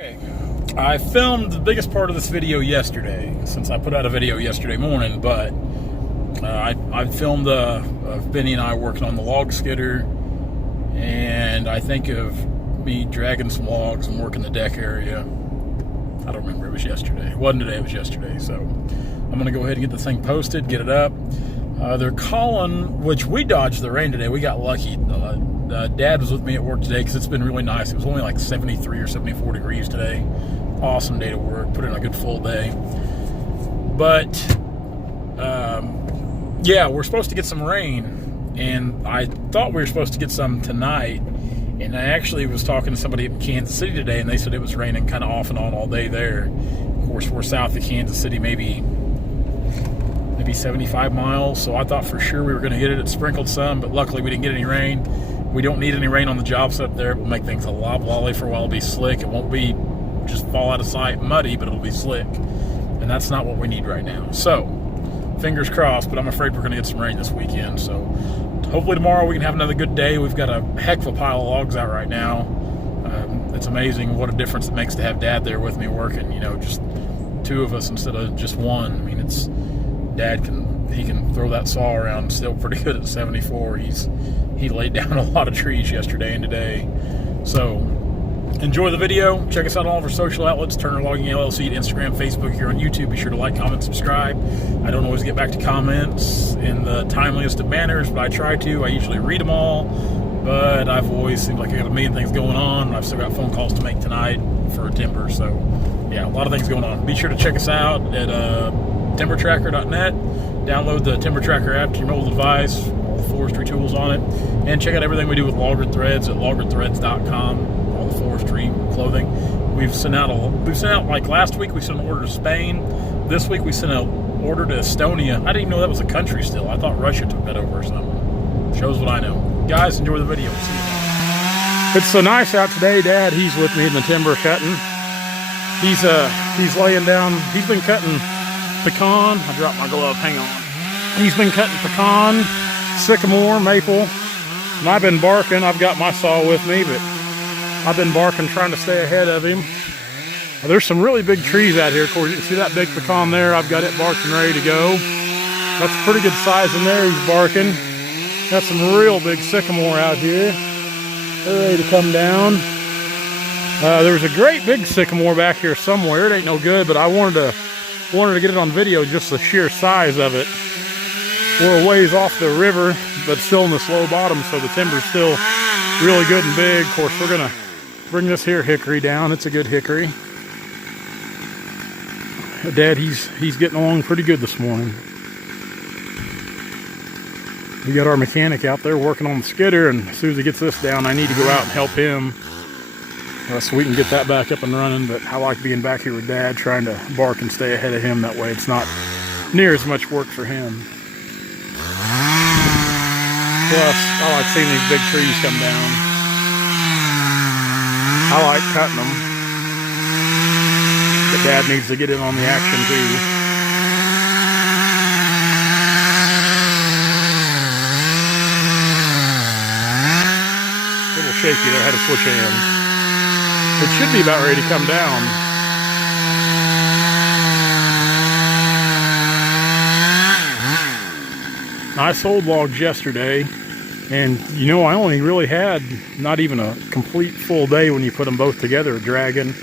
Okay, I filmed the biggest part of this video yesterday, since I put out a video yesterday morning, but I filmed Benny and I working on the log skidder, and I think of me dragging some logs and working the deck area. I don't remember, it was yesterday. It wasn't today, it was yesterday, so I'm going to go ahead and get the thing posted, get it up. They're calling, which we dodged the rain today. We got lucky. Dad was with me at work today because it's been really nice. It was only like 73 or 74 degrees today. Awesome day to work. Put in a good full day. But, yeah, we're supposed to get some rain. And I thought we were supposed to get some tonight. And I actually was talking to somebody in Kansas City today, and they said it was raining kind of off and on all day there. Of course, we're south of Kansas City, maybe 75 miles, so I thought for sure we were going to get it. It sprinkled some, but luckily we didn't get any rain. We don't need any rain on the job site there. It will make things a loblolly for a while. It'll be slick. It won't be just fall out of sight muddy, but it'll be slick, and that's not what we need right now. So fingers crossed, but I'm afraid we're going to get some rain this weekend. So hopefully tomorrow we can have another good day. We've got a heck of a pile of logs out right now. It's amazing what a difference it makes to have Dad there with me working, you know, just two of us instead of just one. I mean, it's Dad can throw that saw around still pretty good at 74. He laid down a lot of trees yesterday and today. So enjoy the video. Check us out on all of our social outlets, Turner Logging LLC, Instagram, Facebook, here on YouTube. Be sure to like, comment, subscribe. I don't always get back to comments in the timeliest of manners, but I try to. I usually read them all, but I've always seemed like I got a million things going on, and I've still got phone calls to make tonight for timber. So yeah, a lot of things going on. Be sure to check us out at timbertracker.net. Download the Timber Tracker app to your mobile device, all the forestry tools on it, and check out everything we do with Logger Threads at loggerthreads.com, all the forestry clothing. We've sent out like last week we sent an order to Spain. This week we sent an order to Estonia. I didn't even know that was a country still. I thought Russia took that over or something. Shows what I know. Guys, enjoy the video. See you. It's so nice out today. Dad, he's with me in the timber cutting. He's laying down. He's been cutting pecan. I dropped my glove, hang on. He's been cutting pecan, sycamore, maple, and I've been barking. I've got my saw with me, but I've been barking trying to stay ahead of him. There's some really big trees out here. Of course, you can see that big pecan there. I've got it barked and ready to go. That's a pretty good size in there. He's barking. Got some real big sycamore out here. They're ready to come down. There was a great big sycamore back here somewhere. It ain't no good, but I wanted to get it on video, just the sheer size of it. We're a ways off the river, but still in this low bottom, so the timber's still really good and big. Of course, we're gonna bring this here hickory down. It's a good hickory. Dad, he's getting along pretty good this morning. We got our mechanic out there working on the skidder, and as soon as he gets this down, I need to go out and help him so we can get that back up and running. But I like being back here with Dad, trying to bark and stay ahead of him. That way it's not near as much work for him. Plus, I like seeing these big trees come down. I like cutting them. But Dad needs to get in on the action too. A little shaky there, I had to switch hands. It should be about ready to come down. I sold logs yesterday, and you know, I only really had not even a complete full day when you put them both together dragging.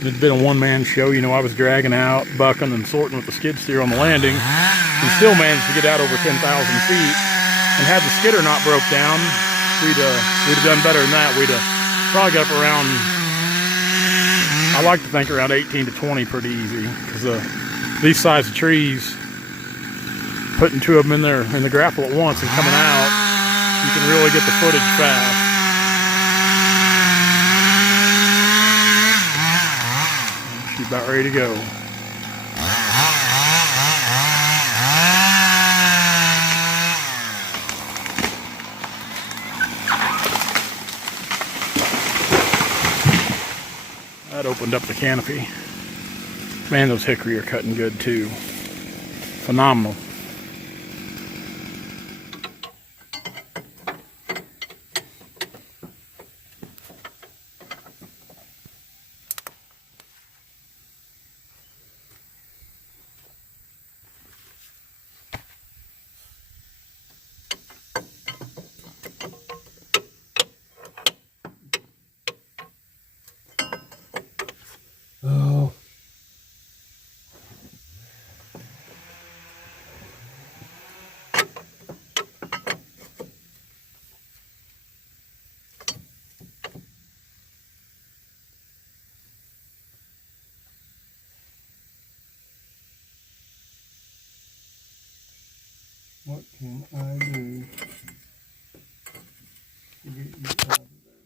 It'd been a one-man show. You know, I was dragging out, bucking, and sorting with the skid steer on the landing, and still managed to get out over 10,000 feet. And had the skidder not broke down, we'd have done better than that. We'd have probably got up around, I like to think around 18 to 20 pretty easy, because these size of trees, putting two of them in there in the grapple at once and coming out, you can really get the footage fast. She's about ready to go. That opened up the canopy. Man, those hickory are cutting good too. Phenomenal. Oh. What can I do to get you out of there?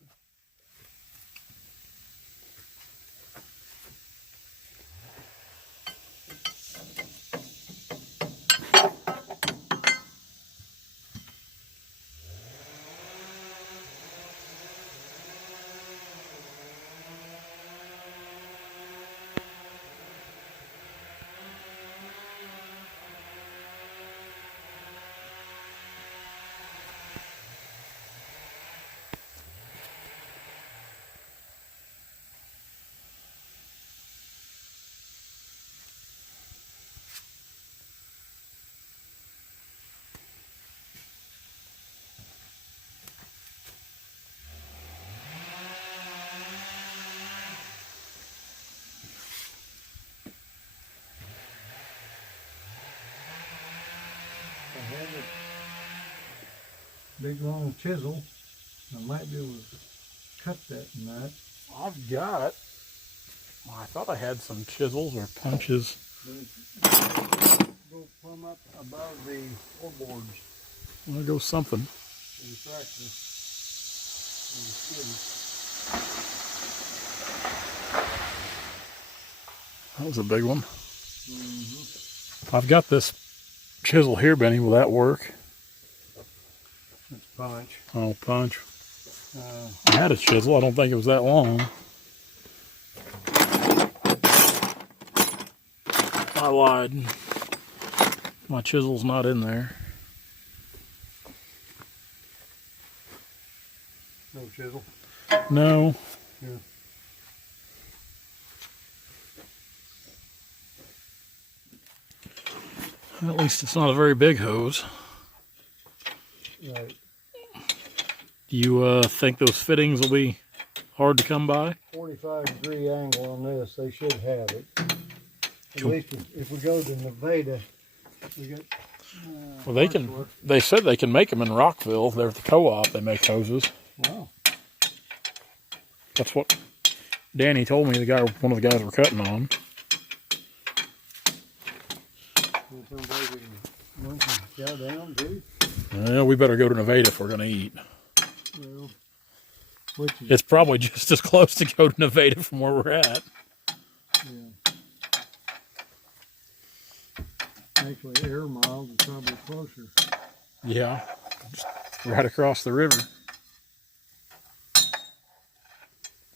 I have a big long chisel. I might be able to cut that nut. I've got. I thought I had some chisels or punches. Go plumb up above the floorboards. Well, there goes something. In the tractor. That was a big one. Mm-hmm. I've got this chisel here, Benny. Will that work? That's punch. Oh, punch. I had a chisel. I don't think it was that long. I lied. My chisel's not in there. No chisel? No. Here. At least it's not a very big hose. Right. Do you think those fittings will be hard to come by? 45-degree angle on this, they should have it. At Cool. least if we go to Nevada, we got. Well, they can. They said they can make them in Rockville. They're at the co-op. They make hoses. Wow. That's what Danny told me. One of the guys we're cutting on. Chow down, too. Well, we better go to Nevada if we're going to eat. Well, which is, It's probably just as close to go to Nevada from where we're at. yeah. Actually, Air Miles is probably closer. Yeah, just right across the river.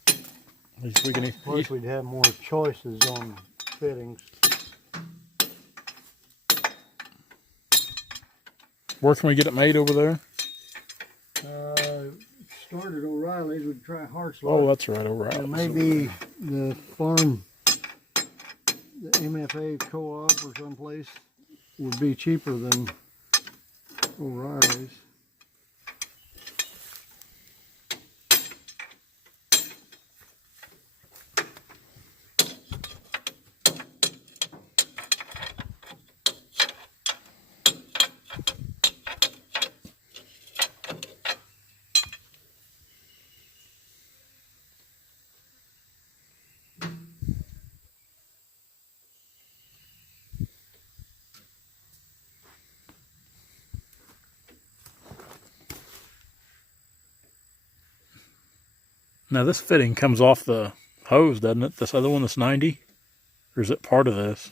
At least we can eat. Plus, we'd have more choices on fittings. Where can we get it made over there? Started O'Reilly's, we'd try Hartsler. Oh, that's right, over And maybe the farm, the MFA co-op or someplace would be cheaper than O'Reilly's. Now this fitting comes off the hose, doesn't it? This other one that's 90? Or is it part of this?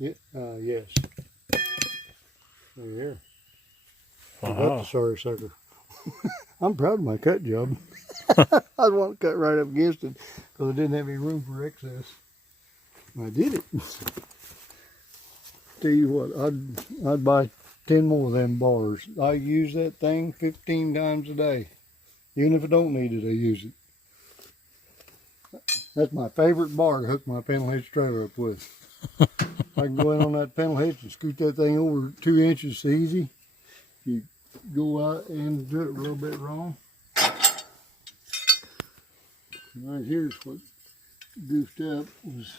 Yeah, yes. Right here. I got Wow. the sorry sucker. I'm proud of my cut job. I want to cut right up against it because I didn't have any room for excess. I did it. Tell you what, I'd buy 10 more of them bars. I use that thing 15 times a day. Even if I don't need it, I use it. That's my favorite bar to hook my panel hitch trailer up with. I can go in on that panel hitch and scoot that thing over 2 inches easy. You go out and do it a little bit wrong. Right here's what goofed up was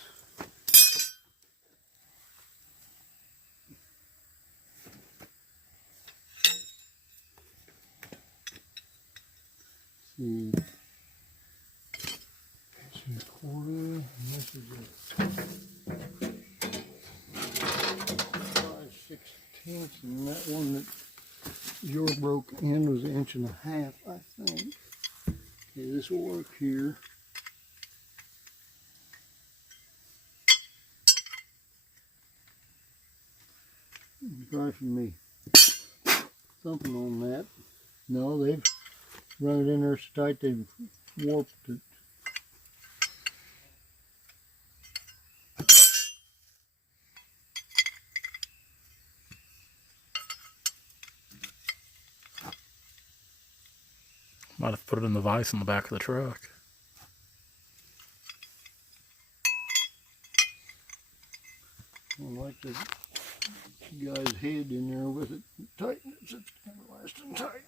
the inch and a quarter, and this is a 5/16, and that one that your broke end was 1.5 inches, I think. Okay, this will work here. Try from me thumping on that. No, they've run it in there so tight they've warped it. Might have put it in the vise in the back of the truck. I like the guy's head in there with it tight. It's everlasting tight.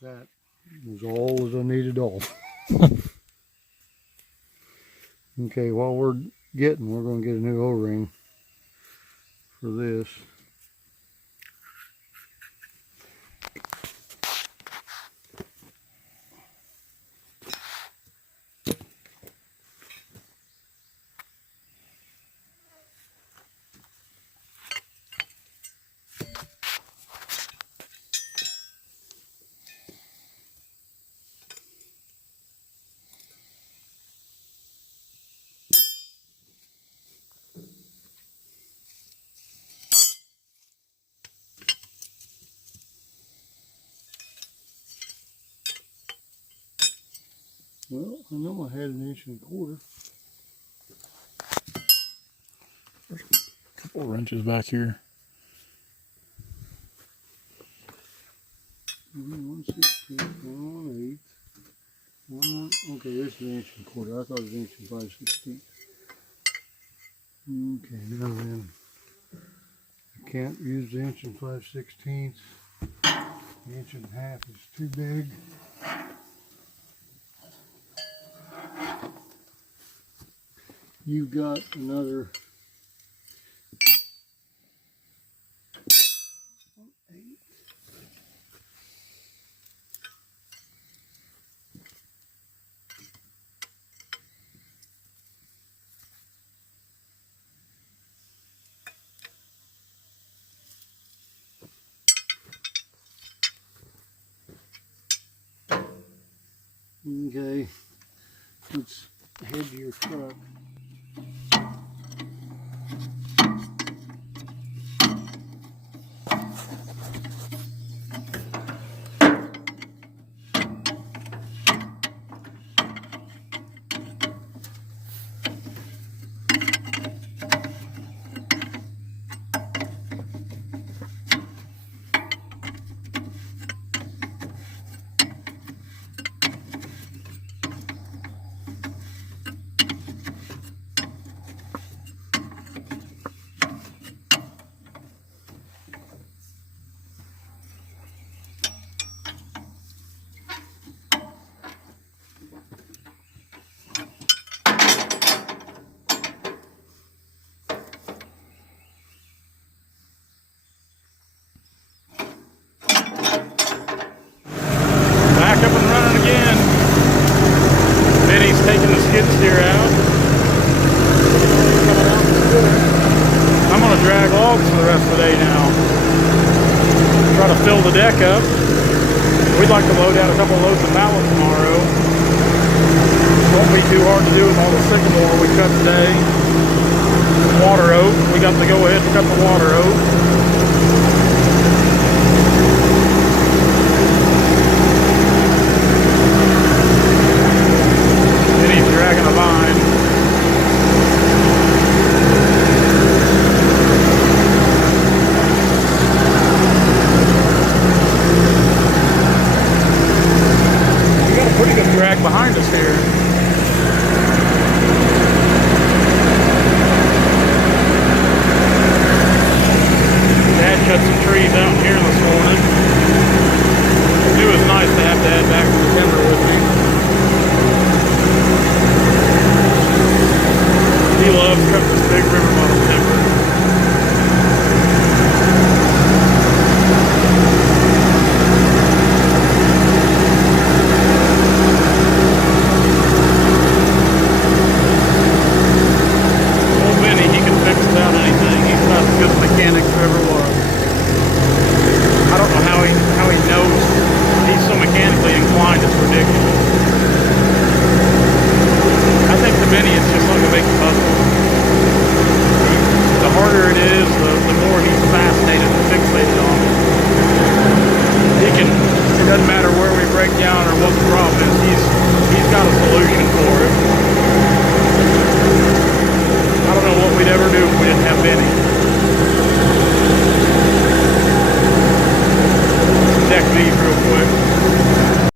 That was all that I needed off. Okay, while we're going to get a new O-ring for this. Well, I know I had 1.25 inches. There's a couple of wrenches back here. 1/16, 1/8. Okay, this is 1.25 inches. I thought it was 1 5/16. Okay, now then, I can't use the 1 5/16. 1.5 inches is too big. You've got another 1/8. Okay, let's head to your truck. skid steer out. I'm going to drag logs for the rest of the day now. Try to fill the deck up. We'd like to load out a couple of loads of mallet tomorrow. Won't be too hard to do with all the sycamore we cut today. Water oak. We got to go ahead and cut the water oak. Dragging a vine. We got a pretty good drag behind us here. what the problem is. He's got a solution